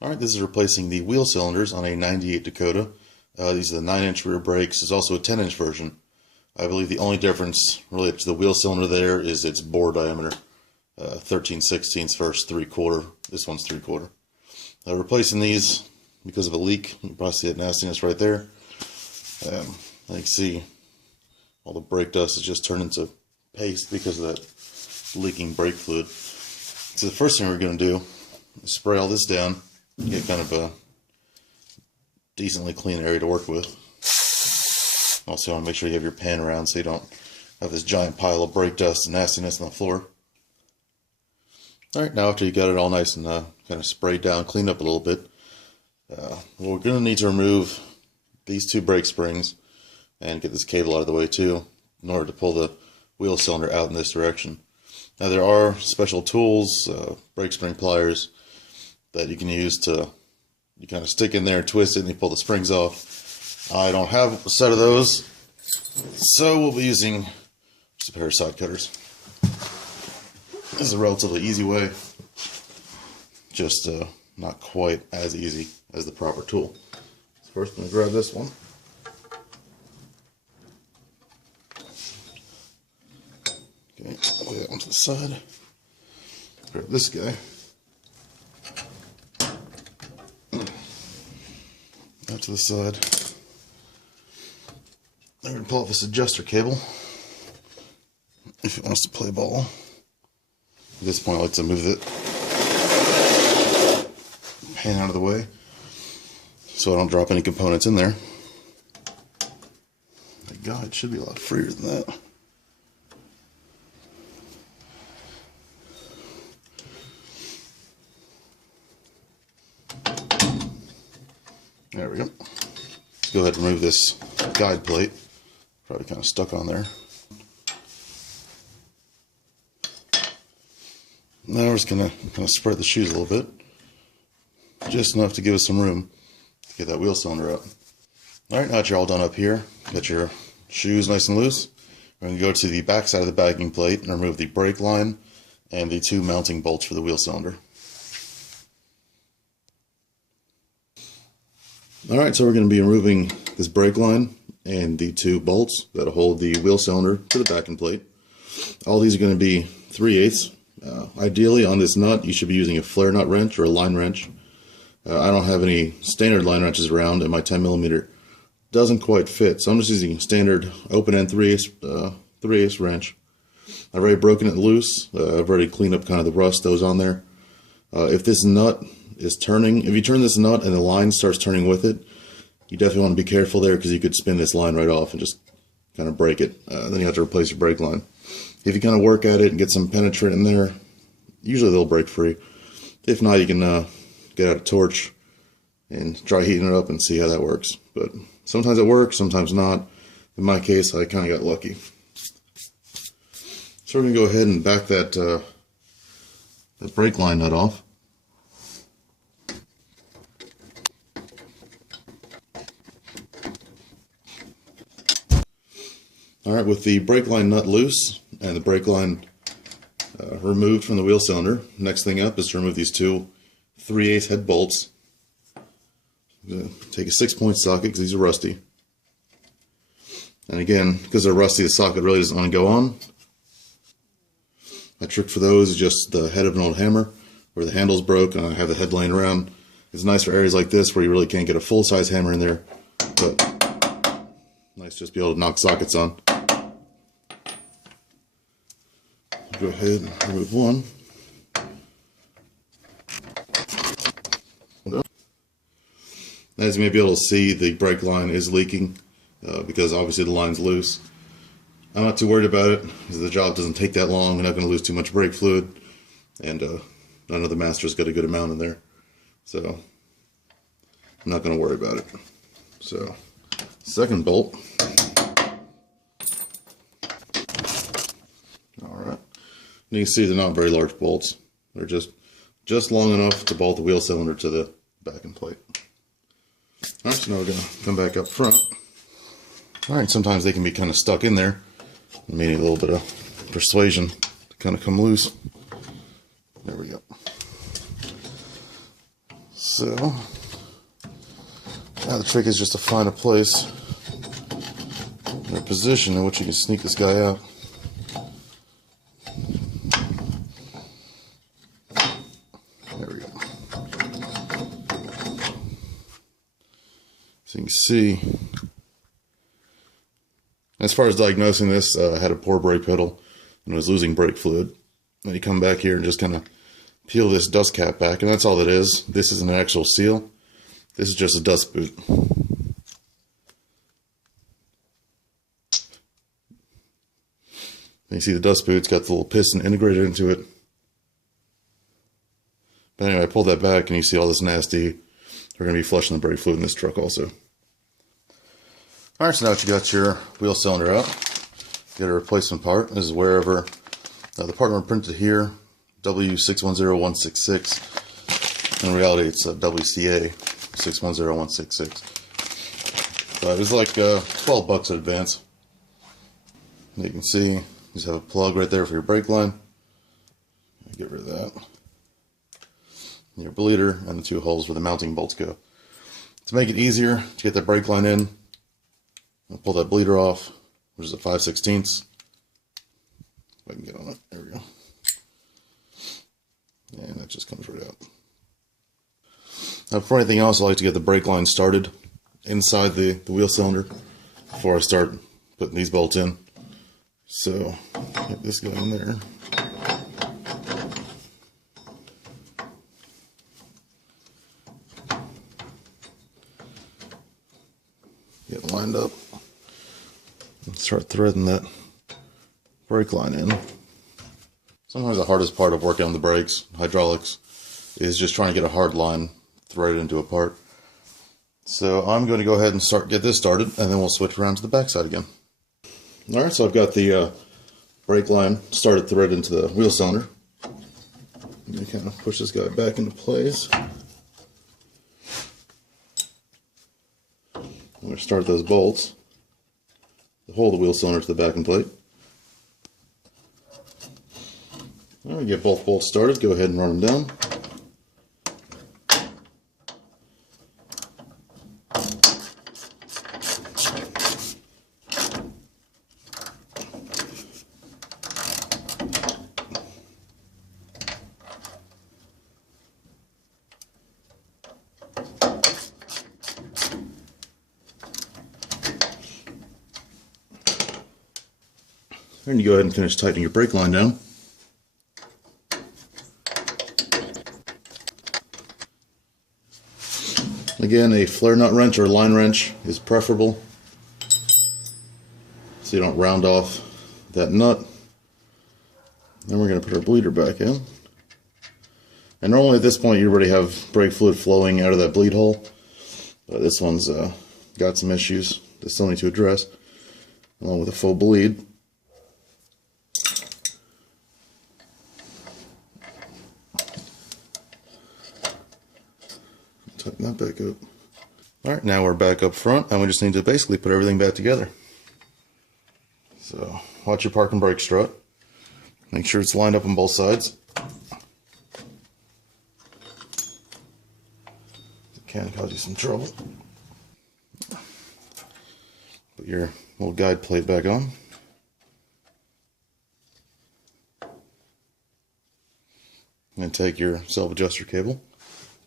Alright, this is replacing the wheel cylinders on a 98 Dakota. These are the 9-inch rear brakes. There's also a 10-inch version. I believe the only difference related to the wheel cylinder there is its bore diameter. 13/16 versus 3/4. This one's 3/4. Replacing these because of a leak. You can probably see that nastiness right there. You can see all the brake dust has just turned into paste because of that leaking brake fluid. So the first thing we're going to do is spray all this down. Get kind of a decently clean area to work with. Also, you want to make sure you have your pan around so you don't have this giant pile of brake dust and nastiness on the floor. Alright, now after you got it all nice and kind of sprayed down, cleaned up a little bit, we're going to need to remove these two brake springs and get this cable out of the way too in order to pull the wheel cylinder out in this direction. Now there are special tools, brake spring pliers, that you can use to, you kind of stick in there and twist it and you pull the springs off. I don't have a set of those, so we'll be using just a pair of side cutters. This is a relatively easy way, just not quite as easy as the proper tool. So first I'm going to grab this one. Okay, lay that one to the side. Grab this guy. Out to the side. I'm going to pull off this adjuster cable if it wants to play ball. At this point I like to move it pan out of the way so I don't drop any components in there. My God, it should be a lot freer than that. There we go. Let's go ahead and remove this guide plate. Probably kind of stuck on there. Now we're just going to kind of spread the shoes a little bit. Just enough to give us some room to get that wheel cylinder out. Alright, now that you're all done up here, got your shoes nice and loose, we're going to go to the back side of the backing plate and remove the brake line and the two mounting bolts for the wheel cylinder. Alright, so we're going to be removing this brake line and the two bolts that hold the wheel cylinder to the backing plate. All these are going to be 3/8. Ideally on this nut you should be using a flare nut wrench or a line wrench. I don't have any standard line wrenches around and my 10mm doesn't quite fit, so I'm just using a standard open end 3/8 wrench. I've already broken it loose. I've already cleaned up kind of the rust that was on there. If this nut is turning, if you turn this nut and the line starts turning with it, you definitely want to be careful there because you could spin this line right off and just kind of break it. Then you have to replace your brake line. If you kind of work at it and get some penetrant in there, usually they'll break free. If not, you can get out a torch and try heating it up and see how that works. But sometimes it works, sometimes not. In my case, I kind of got lucky. So we're going to go ahead and back that brake line nut off. Alright, with the brake line nut loose and the brake line removed from the wheel cylinder, next thing up is to remove these two 3/8 head bolts. I'm going to take a 6-point socket because these are rusty. And again, because they're rusty, the socket really doesn't want to go on. My trick for those is just the head of an old hammer where the handle's broke and I have the head laying around. It's nice for areas like this where you really can't get a full-size hammer in there, but nice just to be able to knock sockets on. Go ahead and remove one. As you may be able to see, the brake line is leaking because obviously the line's loose. I'm not too worried about it because the job doesn't take that long. We're not going to lose too much brake fluid, and I know the master's got a good amount in there, so I'm not going to worry about it. So, second bolt. Alright. You can see they're not very large bolts. They're just long enough to bolt the wheel cylinder to the backing plate. Alright, so now we're going to come back up front. Alright, sometimes they can be kind of stuck in there. You may need a little bit of persuasion to kind of come loose. There we go. So now the trick is just to find a place or a position in which you can sneak this guy out. There we go. So you can see, as far as diagnosing this, I had a poor brake pedal and was losing brake fluid. Then you come back here and just kind of peel this dust cap back, and that's all it is. This isn't an actual seal. This is just a dust boot. You see the dust boot's got the little piston integrated into it. But anyway, I pulled that back and you see all this nasty. We're going to be flushing the brake fluid in this truck also. Alright, so now that you got your wheel cylinder out, get a replacement part. This is wherever the part number printed here, W610166. In reality, it's WCA 610166. But it was like $12 in advance. And you can see, you just have a plug right there for your brake line. Get rid of that. And your bleeder, and the two holes where the mounting bolts go. To make it easier to get that brake line in, I'll pull that bleeder off, which is a 5/16. If I can get on it, there we go. And that just comes right out. Now, before anything else, I like to get the brake line started inside the wheel cylinder before I start putting these bolts in. So, get this guy in there. Get lined up and start threading that brake line in. Sometimes the hardest part of working on the brakes, hydraulics, is just trying to get a hard line threaded into a part. So I'm going to go ahead and get this started, and then we'll switch around to the back side again. Alright, so I've got the brake line started threaded into the wheel cylinder. You kind of push this guy back into place. I'm going to start those bolts to hold the wheel cylinder to the backing plate. Alright, get both bolts started. Go ahead and run them down. And you go ahead and finish tightening your brake line down. Again, a flare nut wrench or line wrench is preferable, so you don't round off that nut. Then we're going to put our bleeder back in. And normally at this point you already have brake fluid flowing out of that bleed hole. But this one's got some issues that still need to address, along with a full bleed. Tighten that back up. Alright, now we're back up front, and we just need to basically put everything back together. So, watch your park and brake strut. Make sure it's lined up on both sides. It can cause you some trouble. Put your little guide plate back on. And take your self-adjuster cable.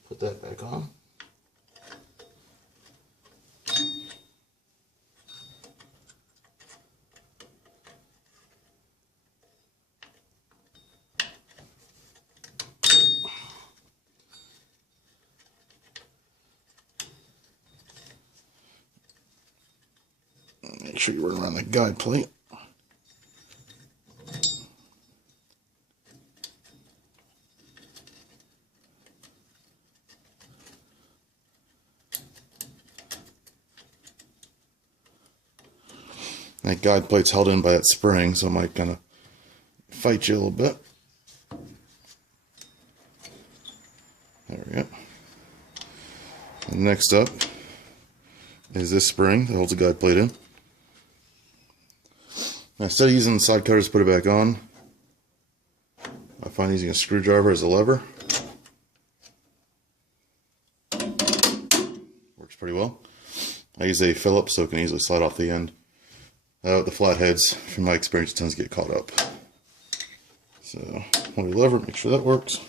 Put that back on. Make sure you run around the guide plate. That guide plate's held in by that spring, so it might kind of fight you a little bit. There we go. And next up is this spring that holds the guide plate in. Now, instead of using the side cutters to put it back on, I find using a screwdriver as a lever. Works pretty well. I use a Phillips so it can easily slide off the end. The flatheads, from my experience, tends to get caught up. So when we lever, make sure that works.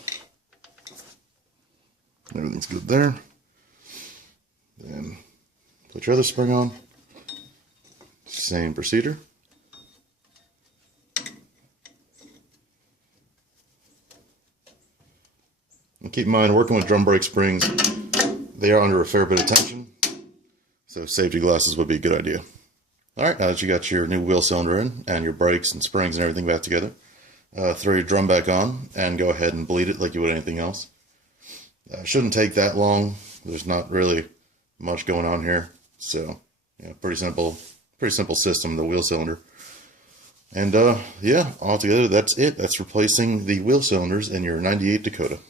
Everything's good there. Then put your other spring on. Same procedure. And keep in mind, working with drum brake springs, they are under a fair bit of tension, so safety glasses would be a good idea. Alright, now that you got your new wheel cylinder in, and your brakes and springs and everything back together, throw your drum back on, and go ahead and bleed it like you would anything else. Shouldn't take that long. There's not really much going on here, so yeah, pretty simple system, the wheel cylinder. And yeah, altogether that's it. That's replacing the wheel cylinders in your '98 Dakota.